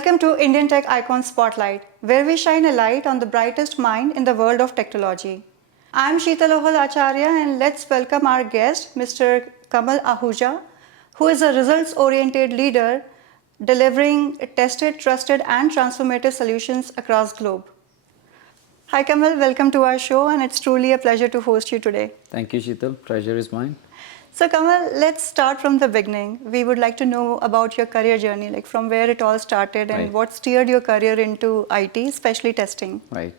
Welcome to Indian Tech Icon Spotlight, where we shine a light on the brightest mind in the world of technology. I'm Sheetal Acharya, and let's welcome our guest, Mr. Kamal Ahuja, who is a results-oriented leader delivering tested, trusted, and transformative solutions across globe. Hi Kamal, welcome to our show, and it's truly a pleasure to host you today. Thank you, Sheetal. Pleasure is mine. So Kamal, let's start from the beginning. We would like to know about your career journey, like from where it all started and what steered your career into IT, especially testing. Right.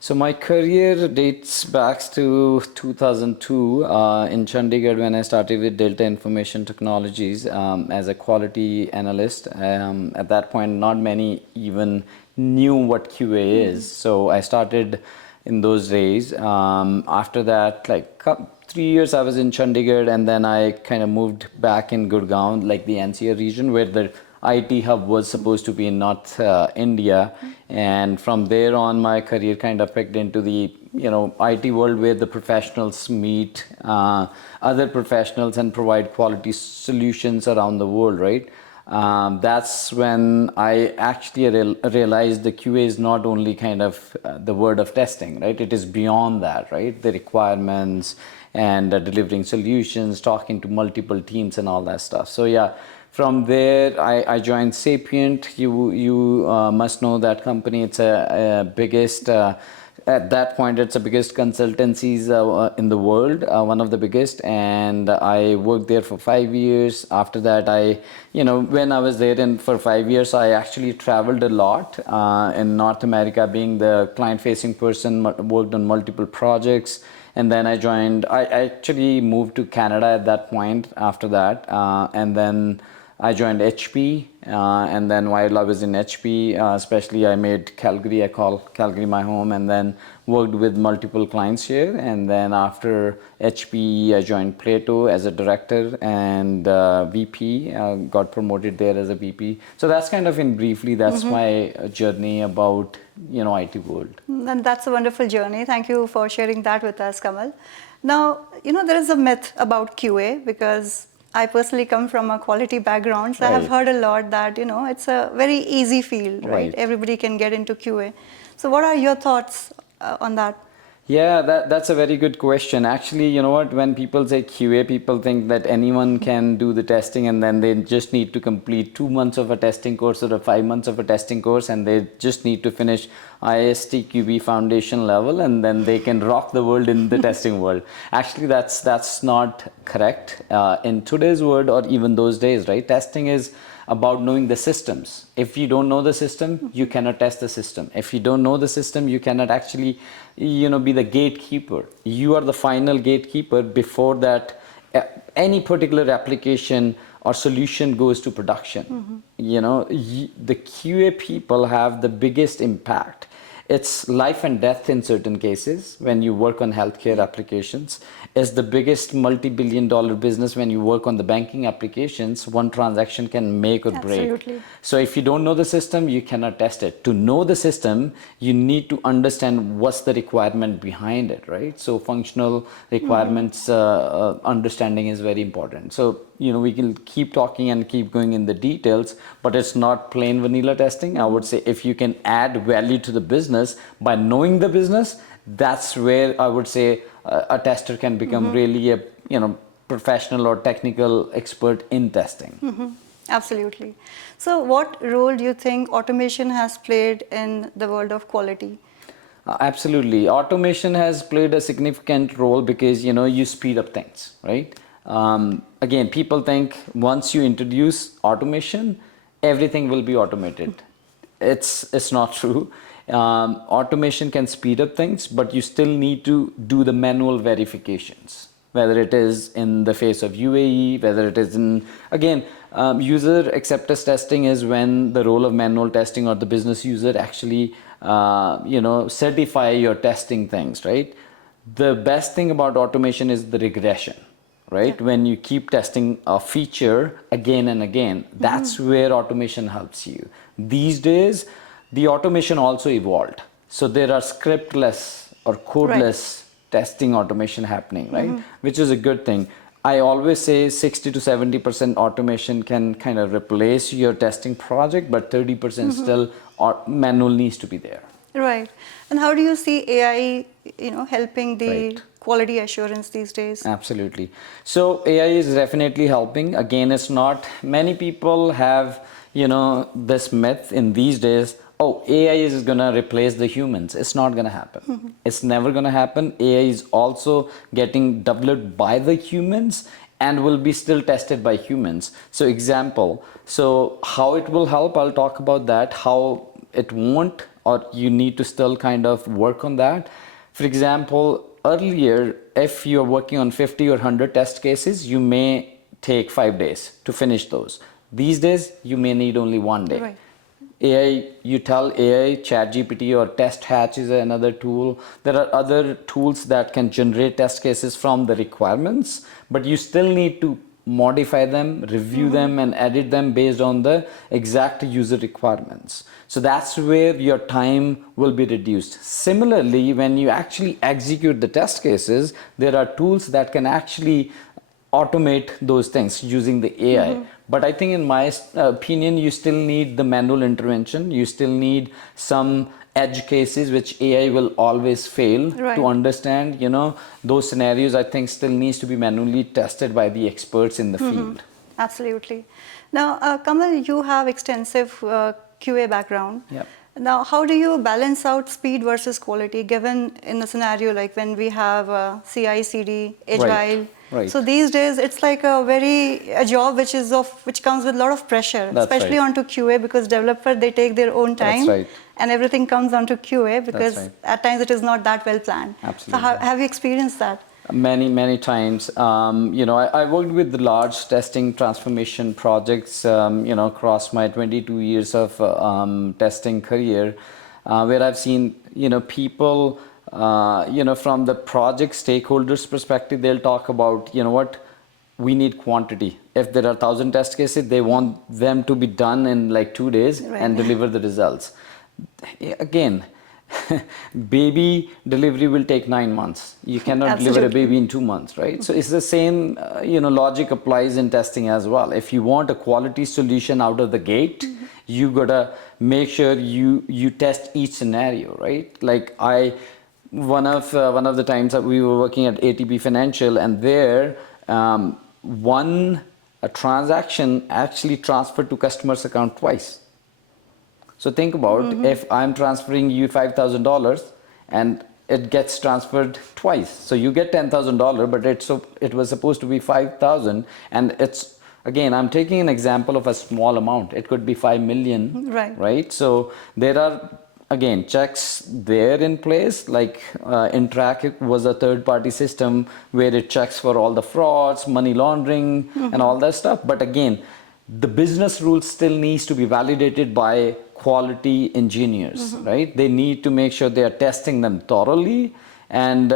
So my career dates back to 2002 in Chandigarh when I started with Delta Information Technologies as a quality analyst. At that point, not many even knew what QA is. So I started in those days. After that, like 3 years I was in Chandigarh, and then I kind of moved back in Gurgaon, like the NCR region, where the IT hub was supposed to be in North India. And from there on, my career kind of picked into the IT world, where the professionals meet other professionals and provide quality solutions around the world, right? That's when I actually realized the QA is not only kind of the word of testing, right? It is beyond that, right? The requirements and delivering solutions, talking to multiple teams and all that stuff. So yeah, from there I joined Sapient. You must know that company. It's a biggest at that point, it's the biggest consultancies in the world, one of the biggest, and I worked there for 5 years. After that, when I was there for 5 years, I actually traveled a lot in North America, being the client-facing person, worked on multiple projects, and then I actually moved to Canada at that point after that, and then I joined HP, and then while I was in HP, especially I made Calgary, I call Calgary my home, and then worked with multiple clients here. And then after HP, I joined PLATO as a director and VP, got promoted there as a VP. So that's kind of in briefly, that's my journey about, IT world. And that's a wonderful journey. Thank you for sharing that with us, Kamal. Now, there is a myth about QA because I personally come from a quality background, so I have heard a lot that, it's a very easy field, right? Everybody can get into QA. So what are your thoughts on that? Yeah, that's a very good question. Actually, you know what, when people say QA, people think that anyone can do the testing and then they just need to complete 2 months of a testing course or 5 months of a testing course, and they just need to finish ISTQB foundation level and then they can rock the world in the testing world. Actually, that's not correct. In today's world or even those days, right? Testing is about knowing the systems. If you don't know the system, you cannot test the system. If you don't know the system, you cannot actually, be the gatekeeper. You are the final gatekeeper before that any particular application or solution goes to production. The QA people have the biggest impact. It's life and death in certain cases when you work on healthcare applications. It's the biggest multi-billion-dollar business when you work on the banking applications. One transaction can make or break. Absolutely. So if you don't know the system, you cannot test it. To know the system, you need to understand what's the requirement behind it, right? So functional requirements understanding is very important. So we can keep talking and keep going in the details, but it's not plain vanilla testing. I would say if you can add value to the business by knowing the business, that's where I would say a tester can become really a professional or technical expert in testing. Absolutely. So what role do you think automation has played in the world of quality? Absolutely. Automation has played a significant role because you speed up things, right? Again, people think once you introduce automation, everything will be automated. It's not true. Automation can speed up things, but you still need to do the manual verifications, whether it is in the face of UAE, whether it is in, again, user acceptance testing is when the role of manual testing or the business user actually, certify your testing things, right? The best thing about automation is the regression. Right? Yeah. When you keep testing a feature again and again, that's where automation helps you. These days, the automation also evolved. So there are scriptless or codeless testing automation happening, right? Which is a good thing. I always say 60 to 70% automation can kind of replace your testing project, but 30% still manual needs to be there. Right. And how do you see AI, helping the Right. quality assurance these days? Absolutely. So AI is definitely helping. Again, it's not many people have, this myth in these days, oh, AI is going to replace the humans. It's not going to happen. It's never going to happen. AI is also getting developed by the humans and will be still tested by humans. So example, so how it will help, I'll talk about that, how it won't, or you need to still kind of work on that. For example, earlier, if you're working on 50 or 100 test cases, you may take 5 days to finish those. These days, you may need only 1 day. Right. AI, you tell AI, ChatGPT or Test Hatch is another tool. There are other tools that can generate test cases from the requirements, but you still need to modify them, review them, and edit them based on the exact user requirements. So that's where your time will be reduced. Similarly, when you actually execute the test cases, there are tools that can actually automate those things using the AI. But I think in my opinion, you still need the manual intervention. You still need some edge cases which AI will always fail Right. to understand. Those scenarios I think still needs to be manually tested by the experts in the field. Absolutely. Now, Kamal, you have extensive QA background. Yep. Now, how do you balance out speed versus quality given in a scenario like when we have CI, CD, Agile? Right. So these days, it's like a job which comes with a lot of pressure, That's especially right. onto QA because developers, they take their own time. That's right. And everything comes onto QA because right. at times it is not that well planned. Absolutely. So have you experienced that? Many times. I worked with the large testing transformation projects, across my 22 years of testing career, where I've seen, people, from the project stakeholders perspective, they'll talk about, we need quantity. If there are 1,000 test cases, they want them to be done in like 2 days Right. and deliver the results. Again, baby delivery will take 9 months. You cannot deliver a Absolutely. baby in 2 months, right? So it's the same, logic applies in testing as well. If you want a quality solution out of the gate, you gotta make sure you test each scenario, right? Like one of the times that we were working at ATB Financial, and there, a transaction actually transferred to customer's account twice. So think about if I'm transferring you $5,000 and it gets transferred twice. So you get $10,000, but it was supposed to be 5,000, and it's, again, I'm taking an example of a small amount. It could be 5 million, right? So there are, again, checks there in place. Like Interac was a third-party system where it checks for all the frauds, money laundering, and all that stuff. But again, the business rules still needs to be validated by quality engineers, right? They need to make sure they are testing them thoroughly and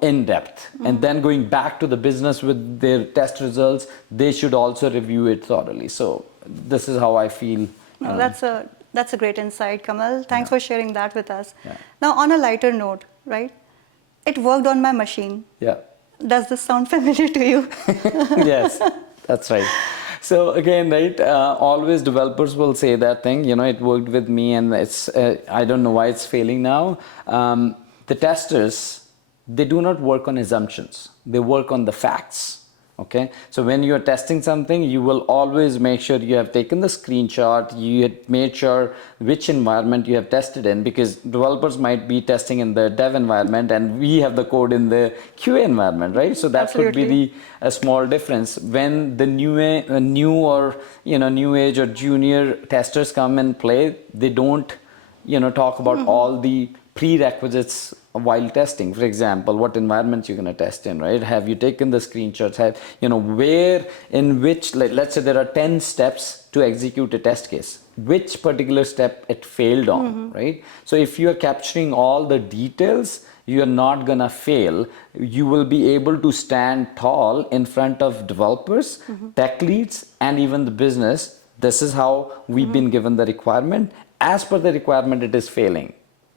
in depth, and then going back to the business with their test results, they should also review it thoroughly. So this is how I feel. No, that's a great insight, Kamal. Thanks for sharing that with us. Yeah. Now, on a lighter note, right? It worked on my machine. Yeah. Does this sound familiar to you? Yes, that's right. So again, right, always developers will say that thing, it worked with me, and it's, I don't know why it's failing now. The testers, they do not work on assumptions. They work on the facts. Okay, so when you are testing something, you will always make sure you have taken the screenshot, you had made sure which environment you have tested in, because developers might be testing in the dev environment and we have the code in the QA environment, right? So that could be a small difference. When the new or new age or junior testers come and play, they don't talk about all the prerequisites while testing. For example, what environment you're going to test in, right? Have you taken the screenshots? Have where, in which, like, let's say there are 10 steps to execute a test case, which particular step it failed on, right? So if you are capturing all the details, you are not gonna fail. You will be able to stand tall in front of developers, tech leads, and even the business. This is how we've been given the requirement. As per the requirement, it is failing.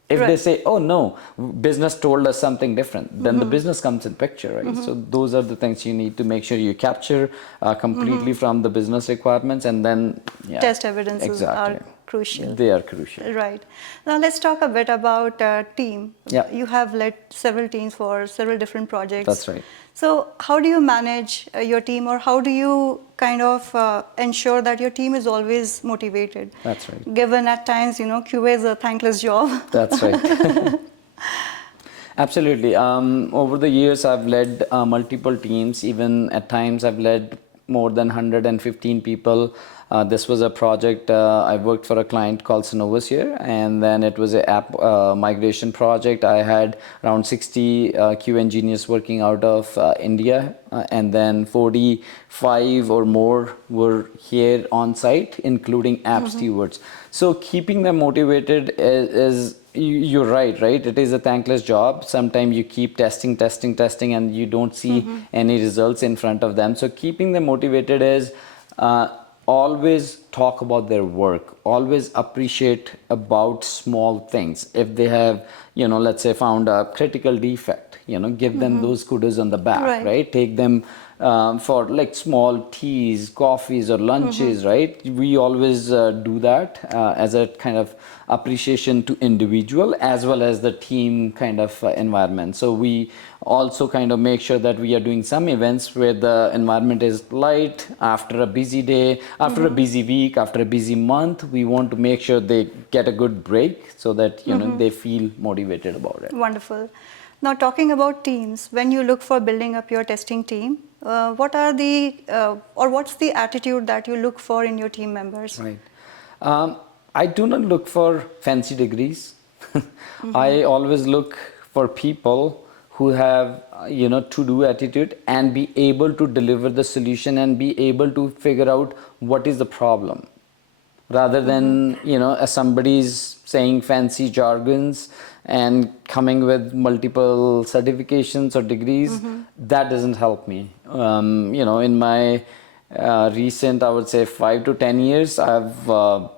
If they Right. say, oh no, business told us something different, then the business comes in picture, right? So those are the things you need to make sure you capture completely from the business requirements, and then, yeah, Test evidences are exactly. crucial. They are crucial. Right. Now let's talk a bit about team. Yeah. You have led several teams for several different projects. That's right. So how do you manage your team, or how do you kind of ensure that your team is always motivated? That's right. Given at times, QA is a thankless job. That's right. Absolutely. Over the years, I've led multiple teams. Even at times, I've led more than 115 people. This was a project I worked for a client called Synovus here, and then it was an app migration project. I had around 60 Q engineers working out of India, and then 45 or more were here on site, including app stewards. So keeping them motivated is you're right, right? It is a thankless job. Sometimes you keep testing, and you don't see any results in front of them. So keeping them motivated is always talk about their work. Always appreciate about small things. If they have, let's say found a critical defect, give them those kudos on the back, right? Take them for like small teas, coffees, or lunches, right? We always do that as a kind of appreciation to individual as well as the team kind of environment. So we also kind of make sure that we are doing some events where the environment is light after a busy day, after a busy week, after a busy month. We want to make sure they get a good break so that they feel motivated about it. Wonderful. Now, talking about teams, when you look for building up your testing team, what are the or what's the attitude that you look for in your team members? Right. I do not look for fancy degrees. I always look for people who have to-do attitude and be able to deliver the solution and be able to figure out what is the problem, rather than as somebody's saying fancy jargons and coming with multiple certifications or degrees. That doesn't help me. In my recent, I would say 5 to 10 years, I've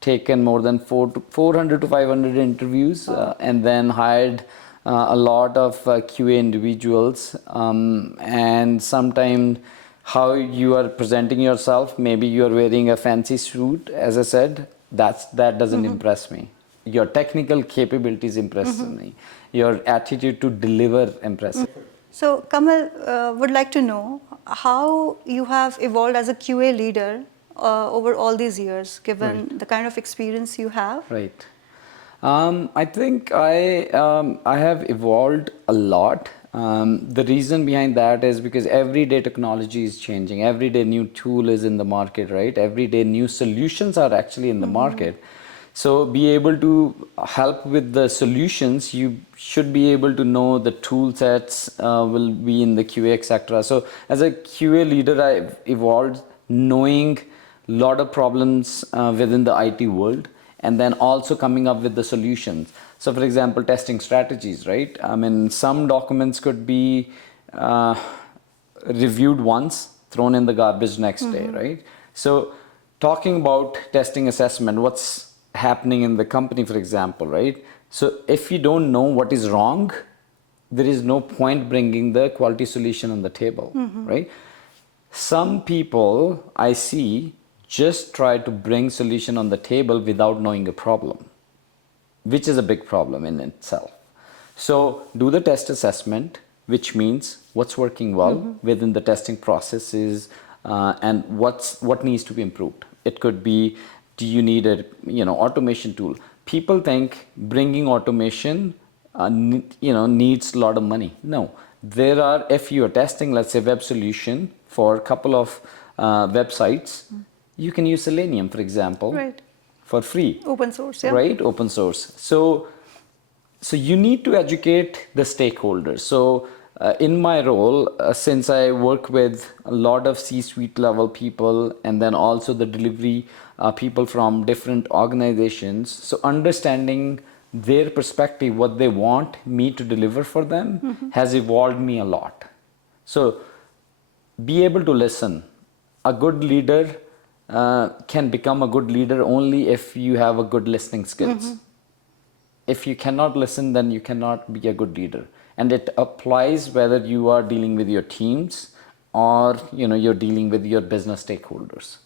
taken more than 400 to 500 interviews and then hired a lot of QA individuals, and sometimes how you are presenting yourself, maybe you are wearing a fancy suit, as I said, that doesn't impress me. Your technical capabilities impress me. Your attitude to deliver impresses. So, Kamal, would like to know how you have evolved as a QA leader over all these years, given the kind of experience you have. Right. I think I have evolved a lot. The reason behind that is because every day technology is changing. Every day new tool is in the market, right? Every day new solutions are actually in the market. So be able to help with the solutions, you should be able to know the tool sets will be in the QA, etc. So as a QA leader, I've evolved knowing a lot of problems within the IT world, and then also coming up with the solutions. So for example, testing strategies, right? I mean, some documents could be reviewed once, thrown in the garbage next day, right? So talking about testing assessment, what's happening in the company, for example, right? So if you don't know what is wrong, there is no point bringing the quality solution on the table, right? Some people I see just try to bring solution on the table without knowing a problem, which is a big problem in itself. So do the test assessment, which means what's working well within the testing processes, and what needs to be improved. It could be, do you need a automation tool? People think bringing automation needs a lot of money. No, there are, if you are testing, let's say, web solution for a couple of websites, you can use Selenium, for example, Right. for free. Open source, yeah. Right, open source. So you need to educate the stakeholders. So in my role, since I work with a lot of C-suite level people and then also the delivery people from different organizations, so understanding their perspective, what they want me to deliver for them, has evolved me a lot. So be able to listen. A good leader can become a good leader only if you have a good listening skills. if you cannot listen, then you cannot be a good leader. And it applies whether you are dealing with your teams or you're dealing with your business stakeholders.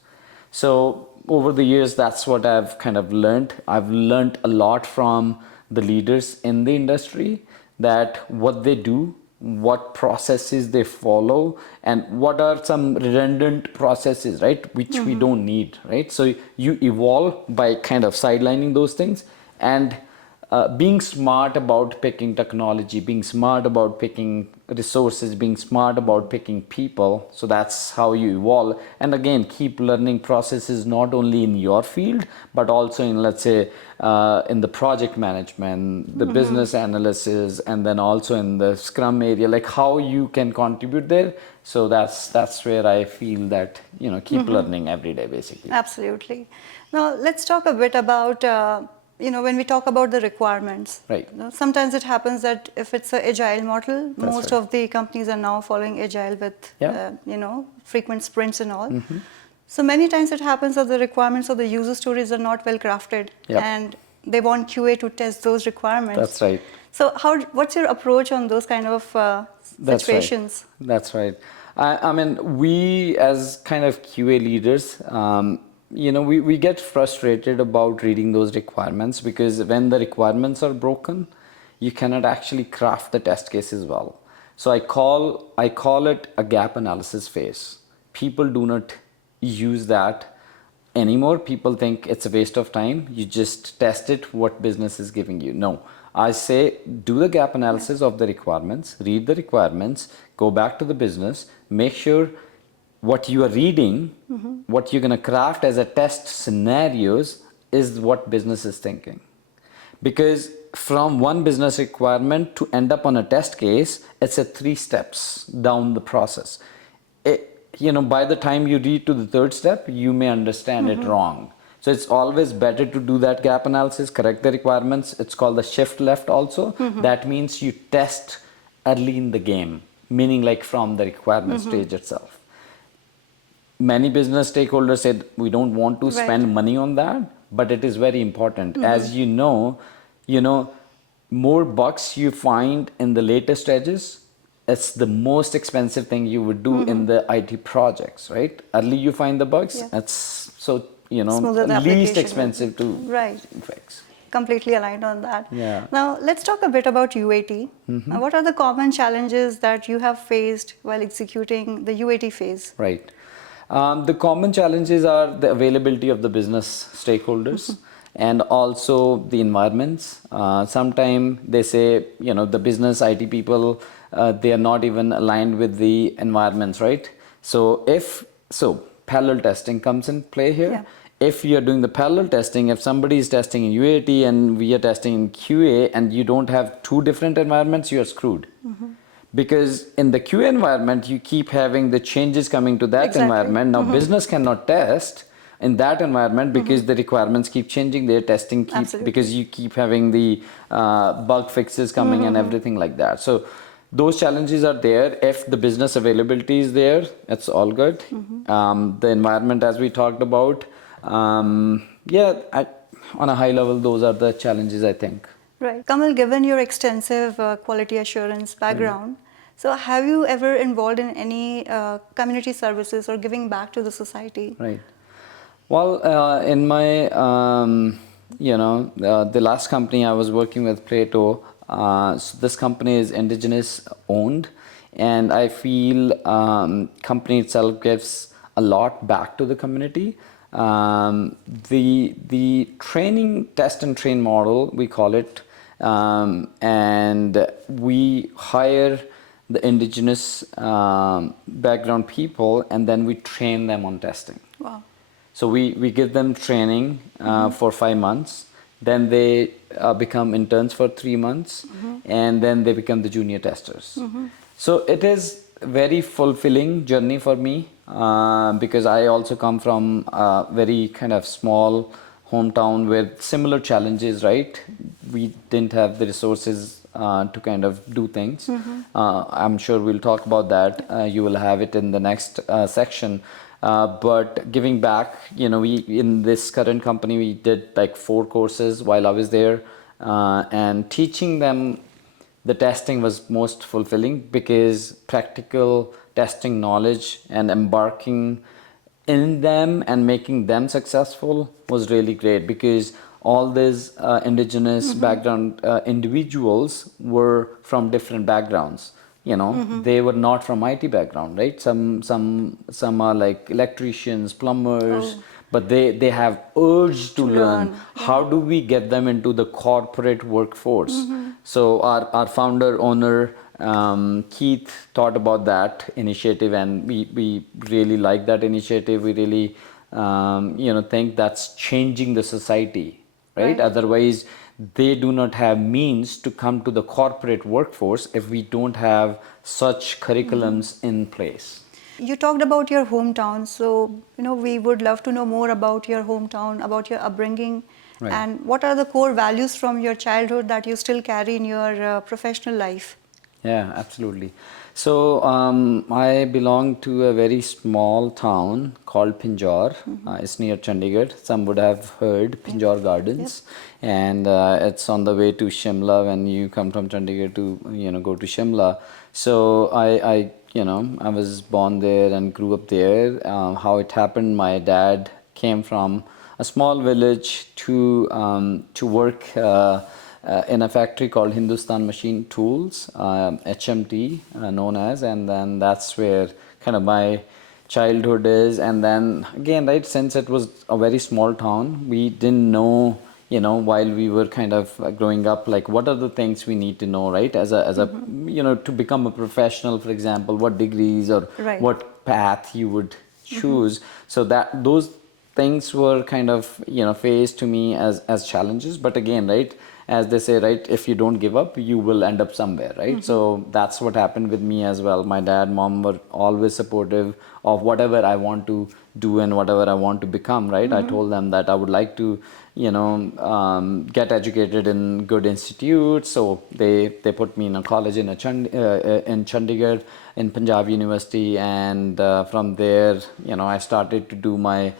So over the years, that's what I've kind of learned. I've learned a lot from the leaders in the industry, that what they do, what processes they follow, and what are some redundant processes, right, which we don't need, right? So you evolve by kind of sidelining those things, and being smart about picking technology, being smart about picking resources, being smart about picking people. So that's how you evolve. And again, keep learning processes not only in your field, but also in, let's say, in the project management, the business analysis, and then also in the Scrum area, like how you can contribute there. So that's where I feel that, keep learning every day, basically. Absolutely. Now, let's talk a bit about when we talk about the requirements. Right. Sometimes it happens that if it's an agile model, most right. of the companies are now following agile with, Yeah. frequent sprints and all. So many times it happens that the requirements of the user stories are not well crafted, Yep. and they want QA to test those requirements. That's right. So what's your approach on those kind of situations? That's right. I mean, we as kind of QA leaders, we get frustrated about reading those requirements, because when the requirements are broken, you cannot actually craft the test cases well. So I call it a gap analysis phase. People do not use that anymore. People think it's a waste of time. You just test it, what business is giving you. No, I say do the gap analysis of the requirements, read the requirements, go back to the business, make sure what you are reading, what you're going to craft as a test scenarios is what business is thinking. Because from one business requirement to end up on a test case, it's a 3 steps down the process. By the time you read to the 3rd step, you may understand it wrong. So it's always better to do that gap analysis, correct the requirements. It's called the shift left also. That means you test early in the game, meaning like from the requirement stage itself. Many business stakeholders said we don't want to spend money on that, but it is very important. As you know, more bugs you find in the later stages, it's the most expensive thing you would do in the IT projects, right? Early you find the bugs, it's so Smoother the least application. expensive to fix. Completely aligned on that. Yeah. Now, let's talk a bit about UAT. What are the common challenges that you have faced while executing the UAT phase? Right. The common challenges are the availability of the business stakeholders and also the environments. Sometimes they say, the business IT people, they are not even aligned with the environments, right? So parallel testing comes in play here. Yeah. If you're doing the parallel testing, if somebody is testing in UAT and we are testing in QA and you don't have 2 different environments, you're screwed. Because in the QA environment, you keep having the changes coming to that environment. Now, business cannot test in that environment because the requirements keep changing, their testing because you keep having the bug fixes coming and everything like that. So those challenges are there. If the business availability is there, it's all good. The environment, as we talked about, on a high level, those are the challenges, I think. Right. Kamal, given your extensive quality assurance background, so have you ever involved in any community services or giving back to the society? Right. Well, in my, the last company I was working with, PLATO, so this company is indigenous owned, and I feel company itself gives a lot back to the community. The training, test and train model, we call it, and we hire the indigenous background people and then we train them on testing. Wow. So we give them training for 5 months, then they become interns for 3 months, and then they become the junior testers. So it is a very fulfilling journey for me because I also come from a very kind of small hometown with similar challenges, right? We didn't have the resources to kind of do things. I'm sure we'll talk about that. You will have it in the next section. But giving back, we in this current company, we did like 4 courses while I was there. and teaching them the testing was most fulfilling because practical testing knowledge and embarking in them and making them successful was really great because all these indigenous background individuals were from different backgrounds. You know, they were not from IT background, right? Some are like electricians, plumbers, Oh, but they have urge to to learn. learn. Yeah. How do we get them into the corporate workforce? So our founder owner Keith thought about that initiative, and we really like that initiative. We really think that's changing the society, right? Right. Otherwise, they do not have means to come to the corporate workforce if we don't have such curriculums in place. You talked about your hometown, so we would love to know more about your hometown, about your upbringing, Right. and what are the core values from your childhood that you still carry in your professional life? Yeah, absolutely. So I belong to a very small town called Pinjore. It's near Chandigarh. Some would have heard Yep. Pinjore Yep. Gardens, and it's on the way to Shimla when you come from Chandigarh to go to Shimla. So I was born there and grew up there. How it happened? My dad came from a small village to work. In a factory called Hindustan Machine Tools, HMT, known as, and then that's where kind of my childhood is. And then again, right, since it was a very small town, we didn't know, while we were kind of growing up, like what are the things we need to know, right? As a to become a professional, for example, what degrees or Right. what path you would choose. So that those things were kind of faced to me as challenges, but again, right, as they say, right, if you don't give up you will end up somewhere, right? So that's what happened with me as well. My dad, mom were always supportive of whatever I want to do and whatever I want to become, right? I told them that I would like to get educated in good institutes, so they put me in a college in in Chandigarh, in Punjab University, and from there I started to do my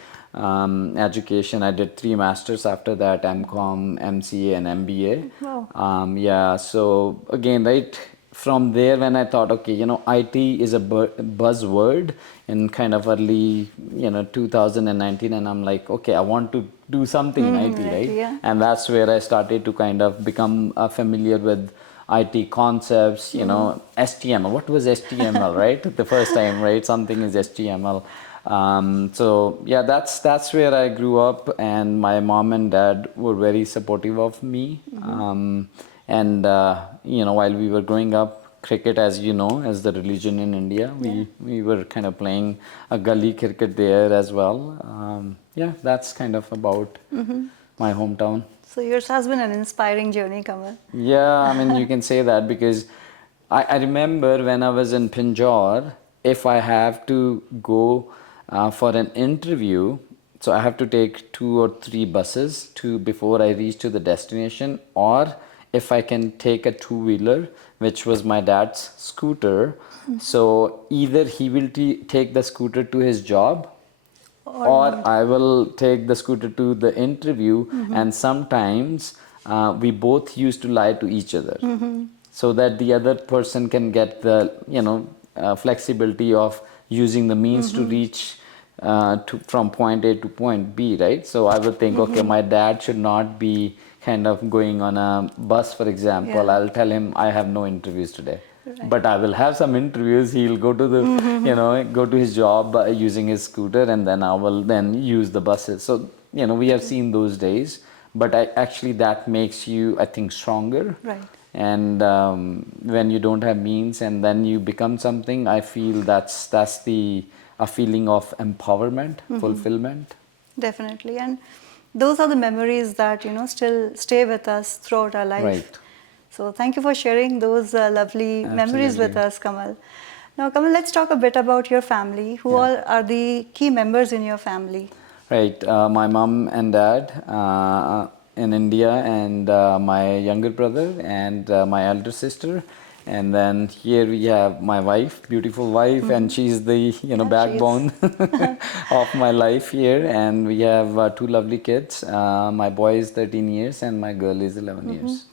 education. I did 3 masters after that: MCom, MCA, and MBA. Wow. Yeah. So again, right from there, when I thought, okay, IT is a buzzword in kind of early 2019, and I'm like, okay, I want to do something in IT, Right. right? Yeah. And that's where I started to kind of become familiar with IT concepts, HTML. What was HTML, right? The first time, right? Something is HTML. So yeah, that's where I grew up, and my mom and dad were very supportive of me. And while we were growing up, cricket, as you know, as the religion in India, Yeah. we were kind of playing a gully cricket there as well. Yeah, that's kind of about my hometown. So yours has been an inspiring journey, Kamal. Yeah, I mean, you can say that because I remember when I was in Pinjore, if I have to go for an interview, so I have to take 2 or 3 buses to before I reach to the destination, or if I can take a two-wheeler, which was my dad's scooter. So either he will take the scooter to his job, Or or you. I will take the scooter to the interview, and sometimes we both used to lie to each other so that the other person can get the flexibility of using the means to reach from point A to point B, right? So I would think, okay, my dad should not be kind of going on a bus, for example. Yeah. I'll tell him I have no interviews today, Right. but I will have some interviews. He'll go to the go to his job using his scooter, and then I will then use the buses. So we have seen those days, but actually that makes you, I think, stronger. Right. And when you don't have means and then you become something, I feel that's the a feeling of empowerment, fulfillment. Definitely. And those are the memories that, still stay with us throughout our life. Right. So thank you for sharing those lovely memories with Absolutely. us, Kamal. Now, Kamal, let's talk a bit about your family. Who Yeah. all are the key members in your family? Right. My mom and dad in India, and my younger brother and my elder sister. And then here we have my wife, beautiful wife, and she's the Yeah, backbone of my life here. And we have two lovely kids. My boy is 13 years and my girl is 11 years.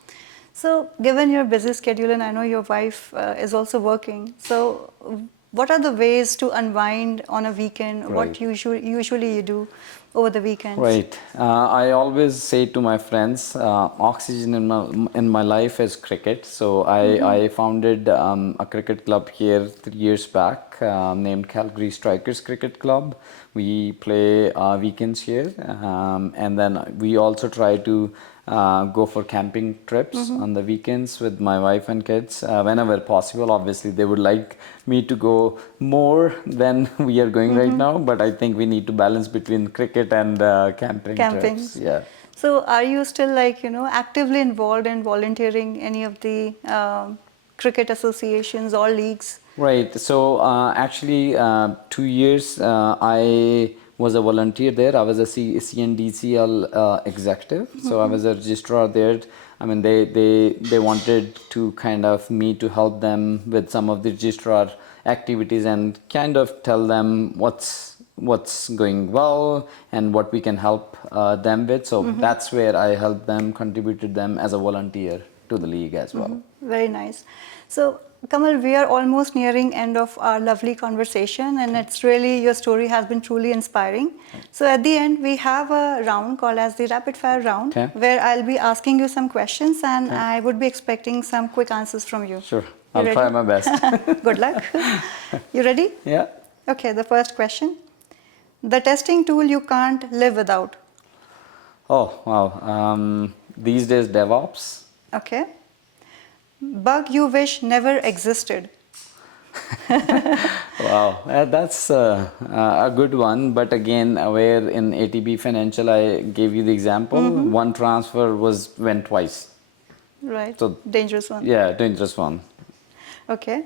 So, given your busy schedule, and I know your wife is also working, so what are the ways to unwind on a weekend? What Right. usually you do over the weekends? Right. I always say to my friends, oxygen in my life is cricket. So I founded a cricket club here 3 years back named Calgary Strikers Cricket Club. We play weekends here, and then we also try to go for camping trips on the weekends with my wife and kids whenever possible. Obviously, they would like me to go more than we are going right now, but I think we need to balance between cricket and camping trips. Campings. Yeah. So, are you still actively involved in volunteering any of the cricket associations or leagues? Right. So actually, 2 years I was a volunteer there. I was a CNDCL executive. So I was a registrar there. I mean, they wanted to kind of me to help them with some of the registrar activities and kind of tell them what's going well and what we can help them with. So that's where I helped them, contributed them as a volunteer to the league as well. Very nice. So, Kamal, we are almost nearing end of our lovely conversation, and it's really, your story has been truly inspiring. So at the end, we have a round called as the rapid fire round, Okay. where I'll be asking you some questions and Okay. I would be expecting some quick answers from you. Sure. You I'll ready? try my best. Good luck. You ready? Yeah. Okay, the first question. The testing tool you can't live without. Oh, wow. These days, DevOps. Okay. Bug you wish never existed. Wow, that's a good one. But again, where in ATB Financial, I gave you the example, one transfer went twice. Right. So, Dangerous one. yeah, dangerous one. Okay.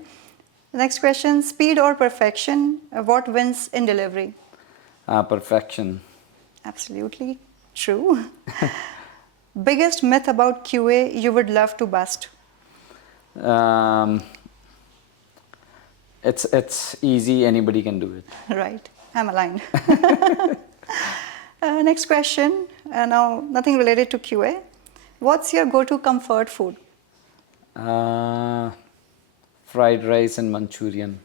Next question. Speed or perfection? What wins in delivery? Perfection. Absolutely true. Biggest myth about QA you would love to bust? Um, it's easy. Anybody can do it. Right. I'm aligned. Next question. Now, nothing related to QA. What's your go-to comfort food? Fried rice and Manchurian.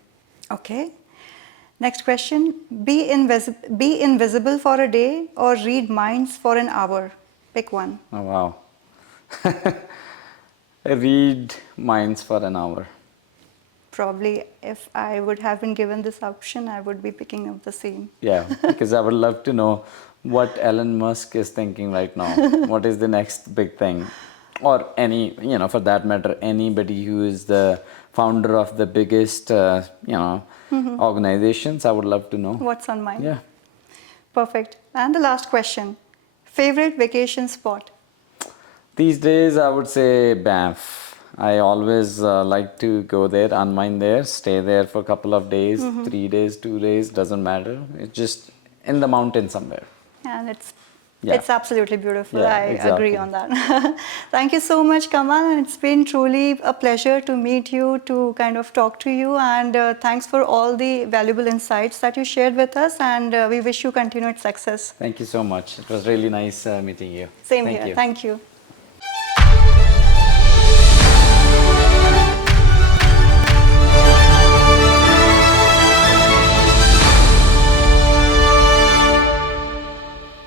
Okay. Next question. Be invisible for a day or read minds for an hour. Pick one. Oh, wow. Read minds for an hour. Probably if I would have been given this option, I would be picking up the same. Yeah, because I would love to know what Elon Musk is thinking right now. What is the next big thing? Or any, for that matter, anybody who is the founder of the biggest, organizations, I would love to know. What's on mind? Yeah. Perfect. And the last question. Favorite vacation spot? These days, I would say Banff. I always like to go there, unwind there, stay there for a couple of days, 3 days, 2 days, doesn't matter. It's just in the mountain somewhere. And it's Yeah. it's absolutely beautiful. Yeah, I exactly. agree on that. Thank you so much, Kamal. And it's been truly a pleasure to meet you, to kind of talk to you. And thanks for all the valuable insights that you shared with us. And we wish you continued success. Thank you so much. It was really nice meeting you. Same Thank here. you. Thank you.